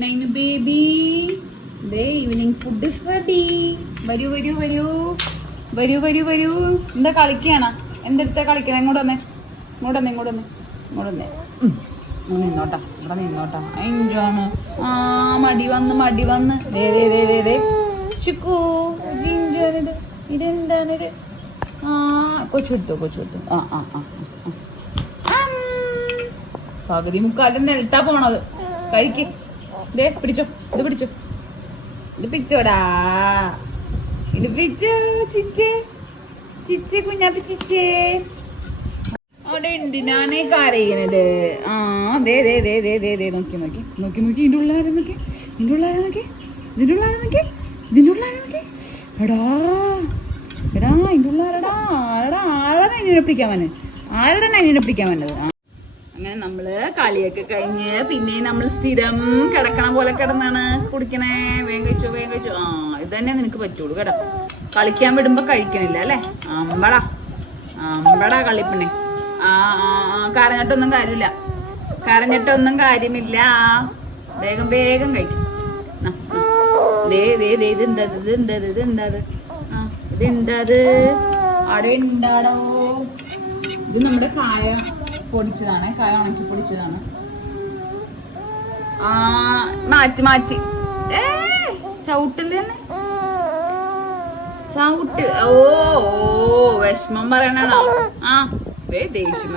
Nainu baby. ദേ evening food is ready വരൂ വരൂ വരൂ. വരൂ വരൂ വരൂ. എന്താ കളിക്കുകയാണ് എന്തെടുത്താ കളിക്കണം? ഇങ്ങോട്ട് വന്നേ. ഇങ്ങോട്ട് വന്നേ ഇങ്ങോട്ട് വന്നേ. ഇങ്ങോട്ട് വന്നേ. നിന്നോട്ടാ. ഇവിടെ നിന്നോട്ടാ. ആ മടി വന്ന് മടി വന്ന്. ദേ ദേ ദേ ദേ ദേ. ചുക്കു ഇഞ്ചാണിത് ഇതെന്താണിത്? ആ കൊച്ചെടുത്തു കൊച്ചെടുത്തു ആ ആ ആ. പകുതി മുക്കാലും നിലത്താ പോണത്. കഴിക്ക്. ദേ പിടിച്ചോ ഇത് പിടിച്ചോ. ഇത് പിടിച്ചോടാ. ഇത് പിടിച്ചോ ചിച്ചേ. ചിച്ചേ കുഞ്ഞാപ്പി ചിച്ചേ. അവിടെ എന്തിനാണ് ഈ കരയുന്നത് ആ ദേ ദേ ദേ ദേ ദേ ദേ നോക്കി നോക്കി. നോക്കി നോക്കി ഇതിന്റെ ഉള്ളാരെ നോക്കി. ഇതിന്റെ ഉള്ളാരെ നോക്കി. എടാ എടാ ഉള്ളാരടാ ആരടാ ആരാ നൈനിനെ പിടിക്കാൻ വന്നത് ആരുടെ നൈനിനെ പിടിക്കാൻ വന്നത്? ആ അങ്ങനെ നമ്മൾ കളിയൊക്കെ കഴിഞ്ഞ് പിന്നെ നമ്മൾ സ്ഥിരം കിടക്കണ പോലെ കിടന്നാണ് കുടിക്കണേ. വേഗം കഴിച്ചോ വേഗം കഴിച്ചോ. ആ ഇത് തന്നെ നിനക്ക് പറ്റുള്ളൂ കേട്ടോ. കളിക്കാൻ വിടുമ്പോ കഴിക്കണില്ല അല്ലേ? അമ്പടാ. അമ്പടാ കളിപ്പിണെ ആ ആ കരഞ്ഞിട്ടൊന്നും കാര്യമില്ല. കരഞ്ഞിട്ടൊന്നും കാര്യമില്ല. വേഗം വേഗം കഴിക്കും. ഇതെന്താ ഇതെന്താ ഇതെന്താ ആ ഇതെന്താ ഇത്? അവിടെ ഉണ്ടാടോ ഇത് നമ്മുടെ കായ. പൊടിച്ചതാണ് കായ ഉണക്കി പൊടിച്ചതാണ്. ആ മാറ്റി മാറ്റി. ഏ ചവിട്ടില്ല തന്നെ ചവിട്ട് ഓ ഓ വിഷമം പറയണോ ആ ദേ ദേഷ്യം